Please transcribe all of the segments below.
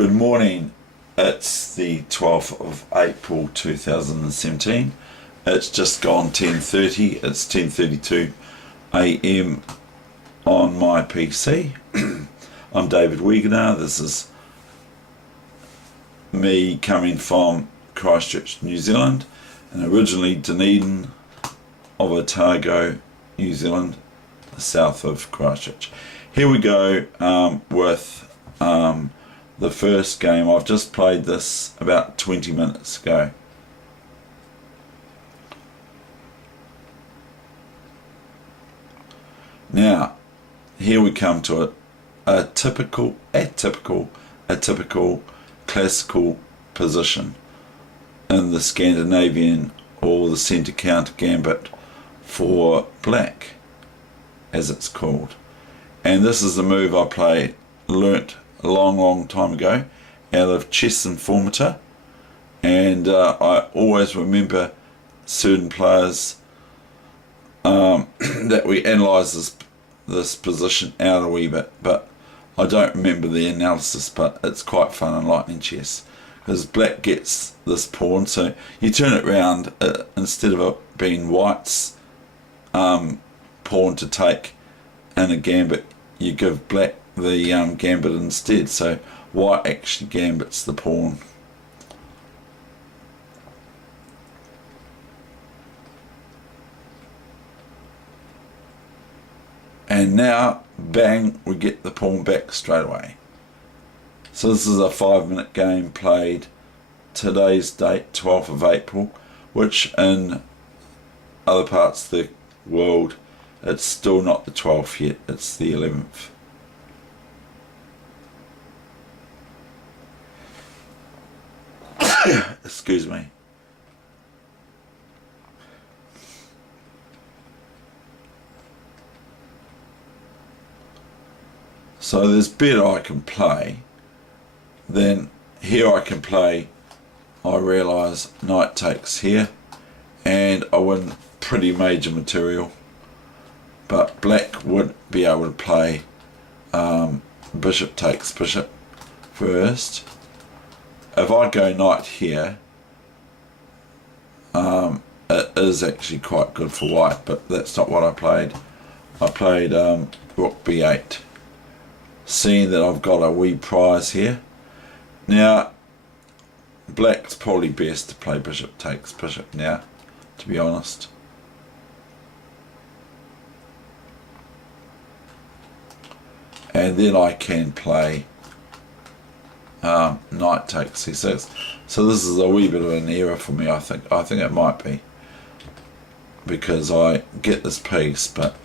Good morning. It's the 12th of April 2017. It's just gone 10:30. It's 10:32 AM on my PC. I'm David Weegenaar. This is me coming from Christchurch, New Zealand, and originally Dunedin of Otago, New Zealand, south of Christchurch. Here we go with the first game. I've just played this about 20 minutes ago. Now, here we come to it. A typical classical position in the Scandinavian or the centre counter gambit for black, as it's called. And this is the move I learnt a long time ago out of Chess Informator, and I always remember certain players that we analyse this position out a wee bit, but I don't remember the analysis. But it's quite fun and lightning chess, because black gets this pawn, so you turn it round, instead of it being white's pawn to take in a gambit, you give black the gambit instead, so white actually gambits the pawn. And now, bang, we get the pawn back straight away. So this is a 5-minute game played today's date, 12th of April, which in other parts of the world, it's still not the 12th yet, it's the 11th. Excuse me. So there's better I can play. Then here I can play, I realise knight takes here, and I win pretty major material. But black would be able to play bishop takes bishop first. If I go knight here, it is actually quite good for white, but that's not what I played. I played rook b8, seeing that I've got a wee prize here. Now, black's probably best to play bishop takes bishop now, to be honest. And then I can play knight takes c6. So this is a wee bit of an error for me, I think. I think it might be, because I get this piece, but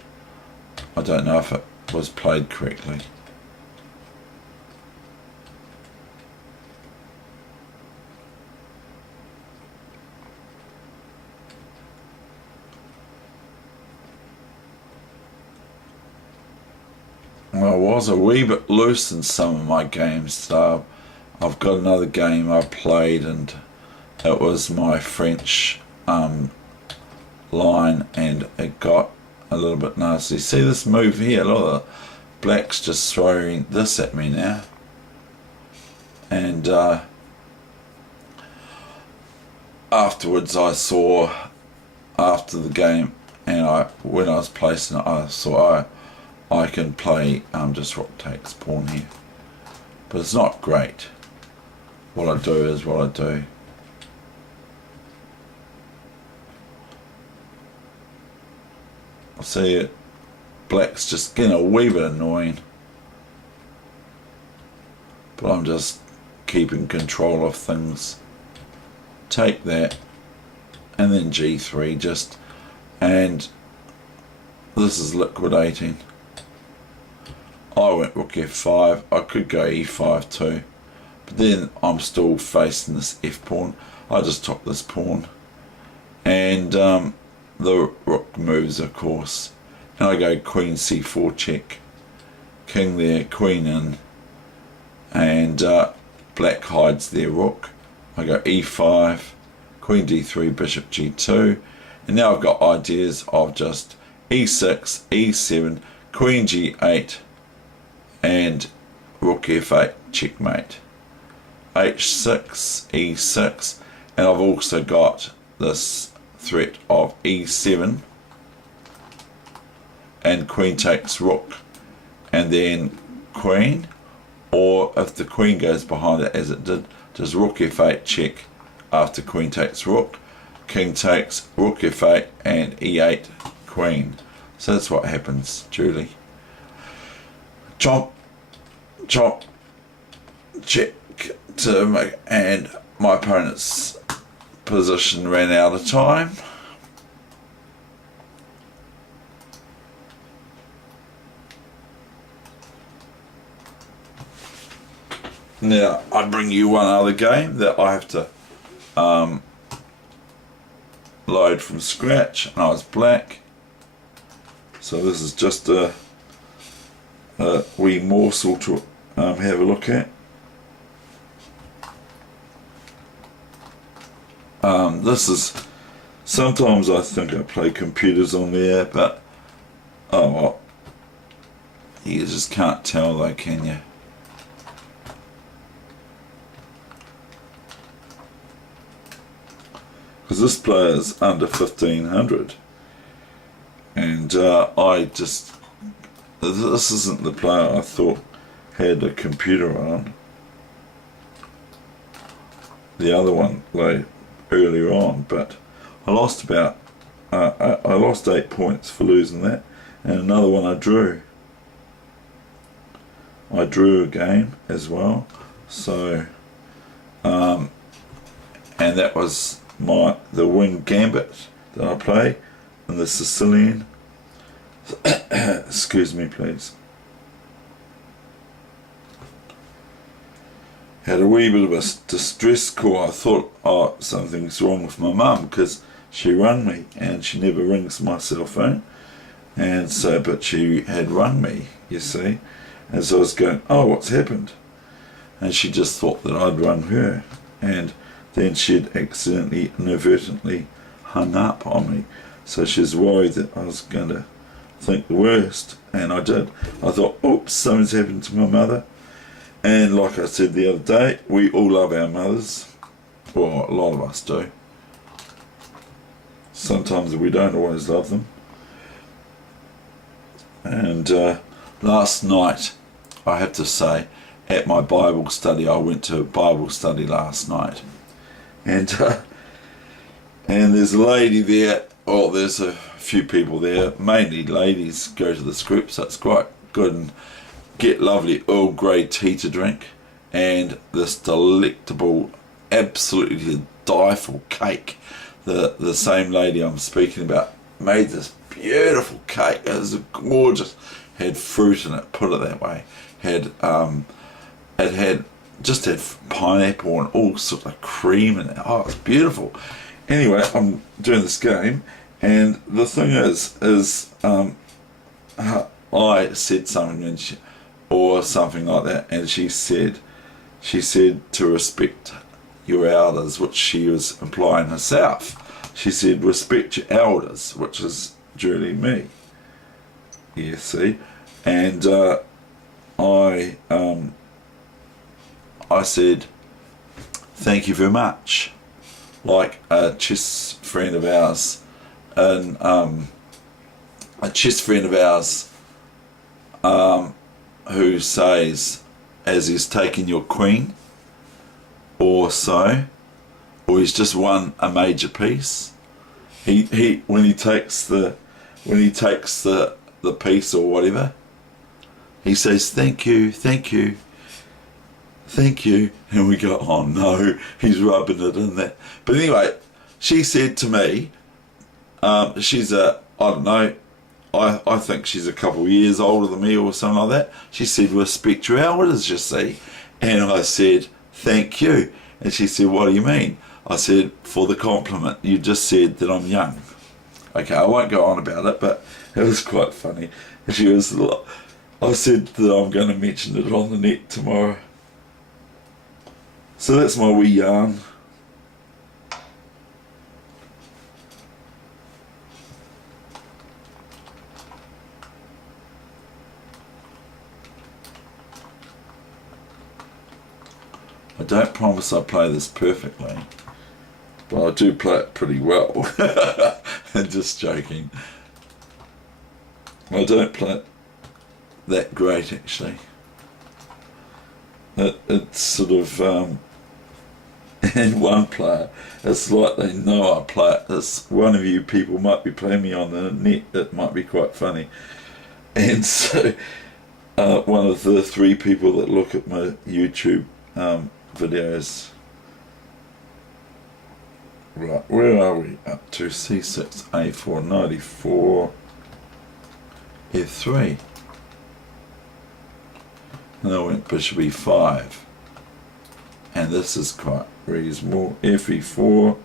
I don't know if it was played correctly. I was a wee bit loose in some of my games, so I've got another game I played, and it was my French line, and it got a little bit nasty. See this move here, look at that. Black's just throwing this at me now, and afterwards I saw, after the game, and when I was placing it, I saw I can play just rook takes pawn here, but it's not great. What I do is what I do. See it, black's just getting a wee bit annoying, but I'm just keeping control of things. Take that, and then g3 just, and this is liquidating. I went rook f5, I could go e5 too, but then I'm still facing this f pawn. I just took this pawn, and the rook moves, of course, and I go queen c4 check, king there, queen in, and black hides their rook. I go e5, queen d3, bishop g2, and now I've got ideas of just e6, e7, queen g8, and rook f8 checkmate. h6, e6, and I've also got this threat of e7 and queen takes rook and then queen, or if the queen goes behind it as it did, does rook f8 check after queen takes rook, king takes rook f8 and e8 queen. So that's what happens, Julie. Chop, chop, check to make, and my opponent's position ran out of time. Now I bring you one other game that I have to load from scratch, and I was black, so this is just a wee morsel to have a look at. This is, sometimes I think I play computers on there, but oh well, you just can't tell though, can you? Because this player is under 1500, and this isn't the player I thought had a computer on. The other one like earlier on, but I lost about I lost 8 points for losing that, and another one I drew. I drew a game as well, so and that was the wing gambit that I play in the Sicilian. Excuse me please. Had a wee bit of a distress call. I thought, oh, something's wrong with my mum, because she rang me and she never rings my cell phone, and so, but she had rung me, you see, and so I was going, oh, what's happened? And she just thought that I'd rung her, and then she'd accidentally, inadvertently hung up on me, so she was worried that I was going to think the worst, and I did. I thought, oops, something's happened to my mother. And like I said the other day, we all love our mothers. Well, a lot of us do. Sometimes we don't always love them. And last night, I have to say, at my Bible study, I went to a Bible study last night. And there's a lady there, well, there's a few people there, mainly ladies go to this group, so it's quite good, and get lovely Earl Grey tea to drink, and this delectable, absolutely to die for cake. The same lady I'm speaking about made this beautiful cake. It was gorgeous, had fruit in it, put it that way, had it had pineapple and all sorts of cream in it. Oh, it's beautiful. Anyway, I'm doing this game, and the thing is I said something, and or something like that, and she said to respect your elders, which she was implying herself. She said respect your elders, which is Julie me. You see, and I said thank you very much, like a chess friend of ours, and who says, as he's taken your queen, or so, or he's just won a major piece. He when he takes the piece or whatever, he says thank you, thank you, thank you, and we go, oh no, he's rubbing it in that. But anyway, she said to me, she's I don't know, I think she's a couple of years older than me or something like that. She said, respect your elders, you see. And I said, thank you. And she said, what do you mean? I said, for the compliment. You just said that I'm young. Okay, I won't go on about it, but it was quite funny. And she was, I said that I'm going to mention it on the net tomorrow. So that's my wee yarn. I don't promise I play this perfectly, but I do play it pretty well. Just joking. I don't play it that great, actually. It's sort of, in one player, it's like they know I play it. It's, one of you people might be playing me on the net, it might be quite funny. And so, one of the 3 people that look at my YouTube videos. Right, where are we up to? C6, A4, 94, F3. And I went bishop E5. And this is quite reasonable. FE4,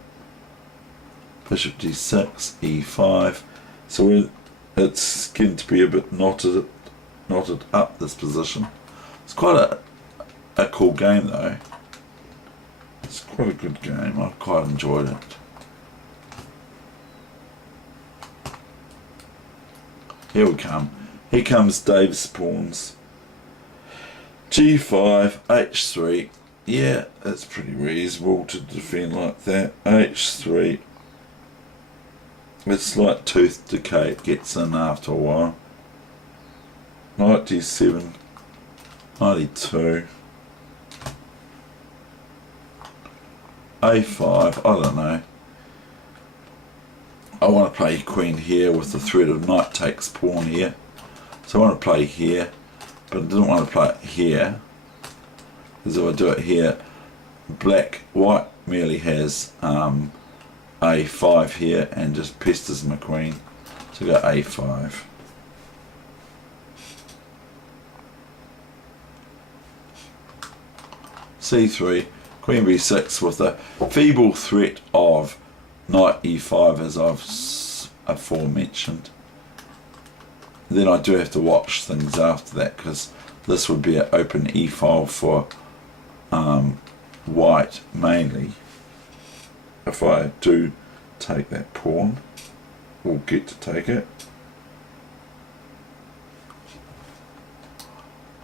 bishop D6, E5. So it's getting to be a bit knotted up, this position. It's quite a cool game though. It's quite a good game. I quite enjoyed it. Here we come. Here comes Dave's pawns. G5, H3. Yeah, it's pretty reasonable to defend like that. H3. It's like tooth decay. It gets in after a while. Knight D7. 92. A5, I don't know. I want to play queen here with the threat of knight takes pawn here. So I want to play here, but I didn't want to play it here. Because if I do it here, white merely has A5 here and just pesters my queen. So I go A5. C3, queen B6 with the feeble threat of knight E5 as I've aforementioned. Then I do have to watch things after that because this would be an open E file for white mainly. If I do take that pawn, or get to take it.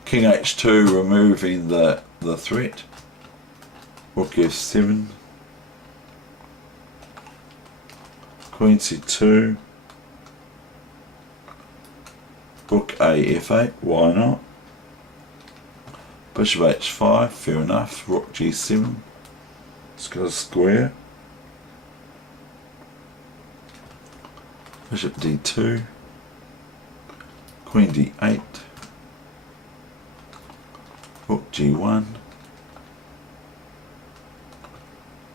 King H2 removing the threat. Rook F7. Queen C2. Rook A F8, why not? Bishop H5, fair enough. Rook G7. Let's go square. Bishop D2. Queen D8. Rook G1.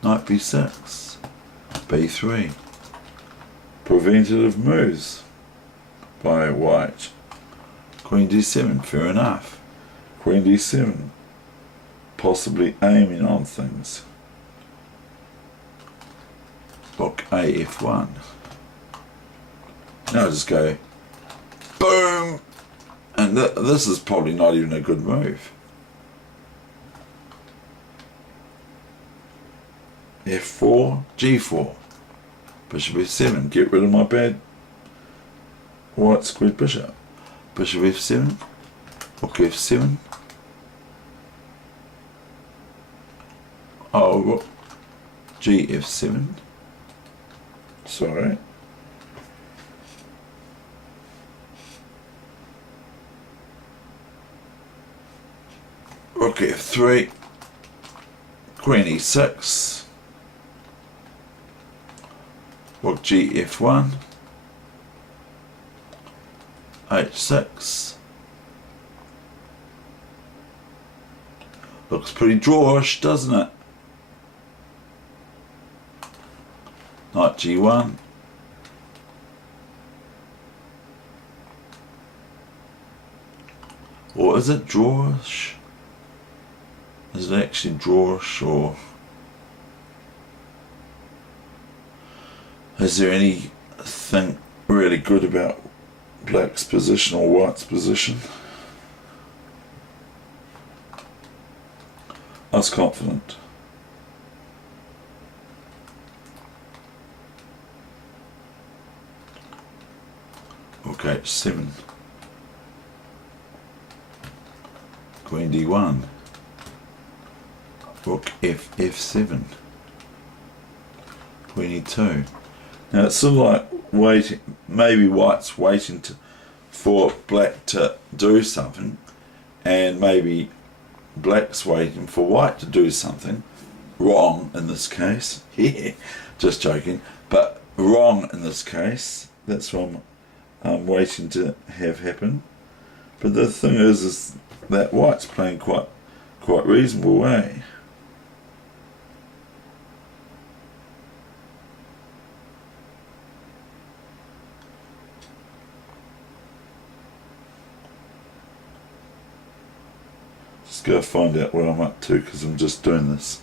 Knight B6. B3. Preventative moves by white. Queen D7, fair enough. Queen D7, possibly aiming on things. Rook A F1. Now just go boom, and this is probably not even a good move. F4, G4, Bishop F7, get rid of my bad white squared bishop. Bishop F7, Rook F7. Oh, Rook G F7. Sorry. Rook F3. Queen E6. Rook G F1. H6. Looks pretty drawish, doesn't it? Knight G1. Or is it drawish? Is it actually drawish, or is there anything really good about black's position or white's position? I was confident. Okay, H7. Queen D1. rook f7, queen e2. Now it's sort of like waiting, maybe white's waiting for black to do something, and maybe black's waiting for white to do something wrong in this case. Yeah, just joking, but wrong in this case. That's what I'm waiting to have happen. But the thing is that white's playing quite reasonable way. Just gotta find out where I'm up to because I'm just doing this.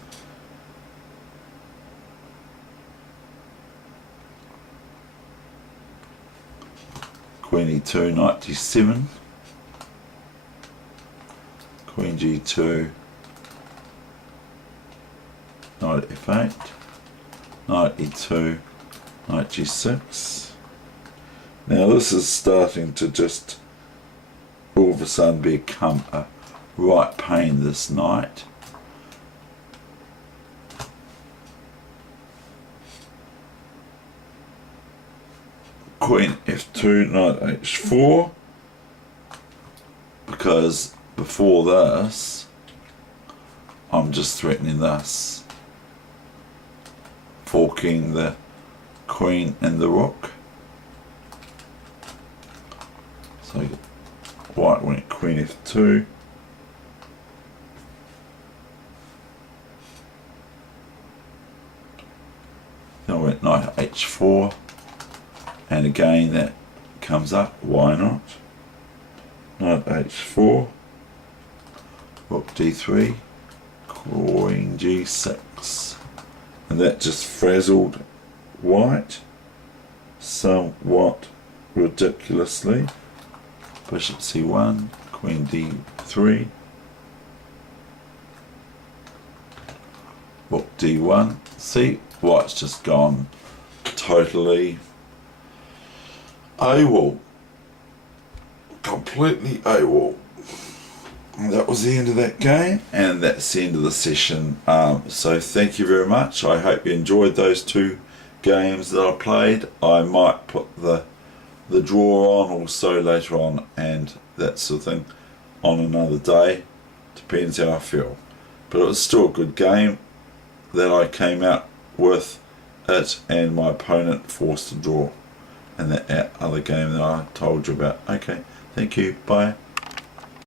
Queen e2, knight d7, queen g2, knight f8, knight e2, knight g6. Now this is starting to just all of a sudden become a right pain, this knight. Queen f2, knight h4, because before this I'm just threatening this, forking the queen and the rook. So white went queen f2, then I went knight h4, and again that comes up, why not? Knight h4, rook d3, queen g6, and that just frazzled white somewhat ridiculously. Bishop c1, queen d3, rook d1. See, white's just gone totally AWOL, completely AWOL. And that was the end of that game, and that's the end of the session. So thank you very much. I hope you enjoyed those two games that I played. I might put the draw on also later on and that sort of thing on another day, depends how I feel. But it was still a good game that I came out with it, and my opponent forced a draw. And that other game that I told you about. Okay, thank you, bye.